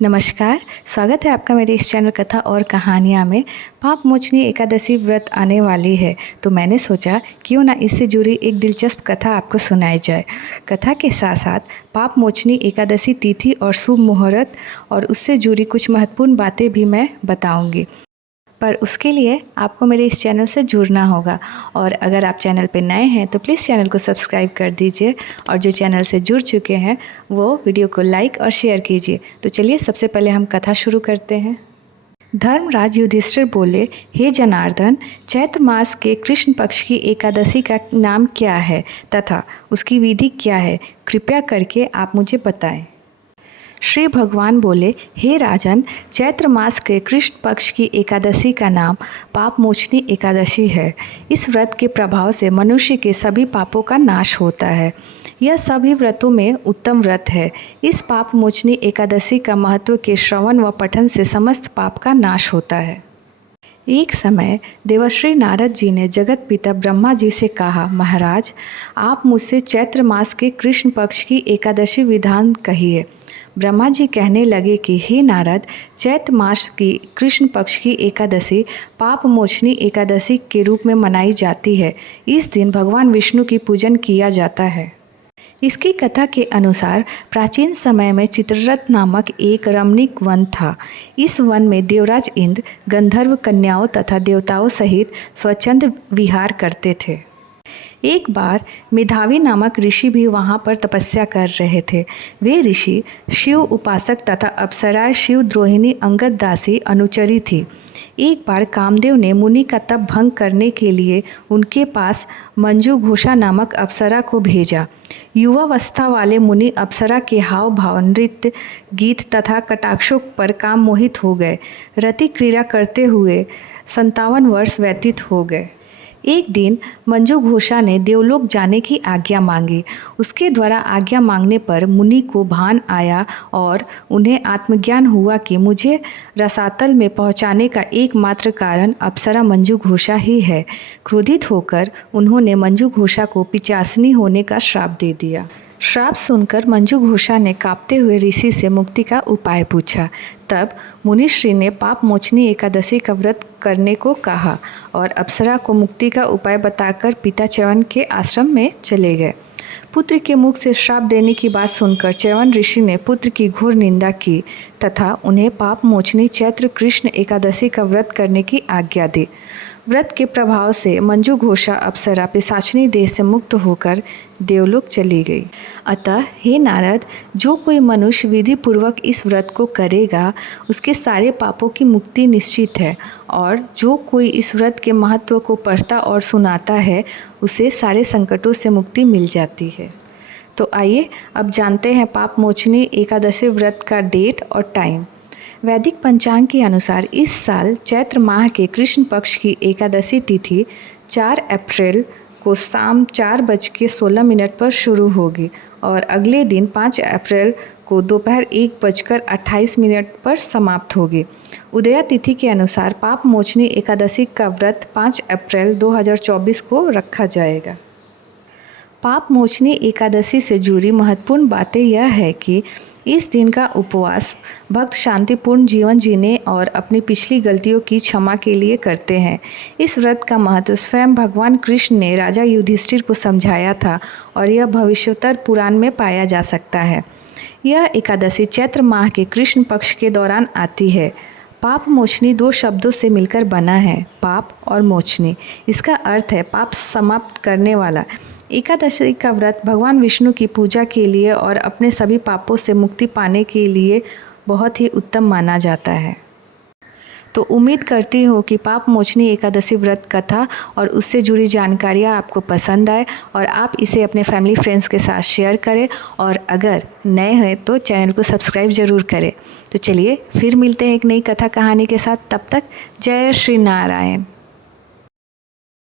नमस्कार, स्वागत है आपका मेरे इस चैनल कथा और कहानियाँ में। पाप मोचनी एकादशी व्रत आने वाली है, तो मैंने सोचा क्यों ना इससे जुड़ी एक दिलचस्प कथा आपको सुनाई जाए। कथा के साथ साथ पाप मोचनी एकादशी तिथि और शुभ मुहूर्त और उससे जुड़ी कुछ महत्वपूर्ण बातें भी मैं बताऊंगी। पर उसके लिए आपको मेरे इस चैनल से जुड़ना होगा, और अगर आप चैनल पर नए हैं तो प्लीज़ चैनल को सब्सक्राइब कर दीजिए, और जो चैनल से जुड़ चुके हैं वो वीडियो को लाइक और शेयर कीजिए। तो चलिए सबसे पहले हम कथा शुरू करते हैं। धर्मराज युधिष्ठिर बोले, हे जनार्दन, चैत्र मास के कृष्ण पक्ष की एकादशी का नाम क्या है तथा उसकी विधि क्या है? कृपया करके आप मुझे बताएं। श्री भगवान बोले, हे राजन, चैत्र मास के कृष्ण पक्ष की एकादशी का नाम पाप मोचनी एकादशी है। इस व्रत के प्रभाव से मनुष्य के सभी पापों का नाश होता है। यह सभी व्रतों में उत्तम व्रत है। इस पाप मोचनी एकादशी का महत्व के श्रवण व पठन से समस्त पाप का नाश होता है। एक समय देवर्षि नारद जी ने जगत पिता ब्रह्मा जी से कहा, महाराज, आप मुझसे चैत्र मास के कृष्ण पक्ष की एकादशी विधान कहिए। ब्रह्मा जी कहने लगे कि हे नारद, चैत्र मास की कृष्ण पक्ष की एकादशी पाप मोचनी एकादशी के रूप में मनाई जाती है। इस दिन भगवान विष्णु की पूजन किया जाता है। इसकी कथा के अनुसार प्राचीन समय में चित्ररथ नामक एक रमणीक वन था। इस वन में देवराज इंद्र गंधर्व कन्याओं तथा देवताओं सहित स्वच्छंद विहार करते थे। एक बार मेधावी नामक ऋषि भी वहाँ पर तपस्या कर रहे थे। वे ऋषि शिव उपासक तथा अप्सराएं शिव द्रोहिणी अंगद दासी अनुचरी थी। एक बार कामदेव ने मुनि का तप भंग करने के लिए उनके पास मंजू घोषा नामक अप्सरा को भेजा। युवावस्था वाले मुनि अप्सरा के हाव भाव, नृत्य, गीत तथा कटाक्षों पर काम मोहित हो गए। रति क्रीड़ा करते हुए 57 वर्ष व्यतीत हो गए। एक दिन मंजू घोषा ने देवलोक जाने की आज्ञा मांगी। उसके द्वारा आज्ञा मांगने पर मुनि को भान आया और उन्हें आत्मज्ञान हुआ कि मुझे रसातल में पहुंचाने का एकमात्र कारण अप्सरा मंजू घोषा ही है। क्रोधित होकर उन्होंने मंजू घोषा को पिचासनी होने का श्राप दे दिया। श्राप सुनकर मंजू घोषा ने कांपते हुए ऋषि से मुक्ति का उपाय पूछा। तब मुनिश्री ने पाप मोचनी एकादशी का व्रत करने को कहा और अप्सरा को मुक्ति का उपाय बताकर पिता च्यवन के आश्रम में चले गए। पुत्र के मुख से श्राप देने की बात सुनकर च्यवन ऋषि ने पुत्र की घोर निंदा की तथा उन्हें पाप मोचनी चैत्र कृष्ण एकादशी का व्रत करने की आज्ञा दी। व्रत के प्रभाव से मंजू घोषा अप्सरा पिशाचिनी देह से मुक्त होकर देवलोक चली गई। अतः हे नारद, जो कोई मनुष्य विधि पूर्वक इस व्रत को करेगा उसके सारे पापों की मुक्ति निश्चित है, और जो कोई इस व्रत के महत्व को पढ़ता और सुनाता है उसे सारे संकटों से मुक्ति मिल जाती है। तो आइए अब जानते हैं पाप मोचनी एकादशी व्रत का डेट और टाइम। वैदिक पंचांग के अनुसार इस साल चैत्र माह के कृष्ण पक्ष की एकादशी तिथि 4 अप्रैल को शाम 4:16 पर शुरू होगी और अगले दिन 5 अप्रैल को दोपहर 1:28 पर समाप्त होगी। उदया तिथि के अनुसार पाप मोचनी एकादशी का व्रत 5 अप्रैल 2024 को रखा जाएगा। पाप मोचनी एकादशी से जुड़ी महत्वपूर्ण बातें यह है कि इस दिन का उपवास भक्त शांतिपूर्ण जीवन जीने और अपनी पिछली गलतियों की क्षमा के लिए करते हैं। इस व्रत का महत्व स्वयं भगवान कृष्ण ने राजा युधिष्ठिर को समझाया था और यह भविष्योत्तर पुराण में पाया जा सकता है। यह एकादशी चैत्र माह के कृष्ण पक्ष के दौरान आती है। पाप मोचनी 2 शब्दों से मिलकर बना है, पाप और मोचनी। इसका अर्थ है पाप समाप्त करने वाला। एकादशी का व्रत भगवान विष्णु की पूजा के लिए और अपने सभी पापों से मुक्ति पाने के लिए बहुत ही उत्तम माना जाता है। तो उम्मीद करती हूँ कि पाप मोचनी एकादशी व्रत कथा और उससे जुड़ी जानकारियाँ आपको पसंद आए और आप इसे अपने फैमिली फ्रेंड्स के साथ शेयर करें, और अगर नए हैं तो चैनल को सब्सक्राइब ज़रूर करें। तो चलिए फिर मिलते हैं एक नई कथा कहानी के साथ। तब तक जय श्री नारायण।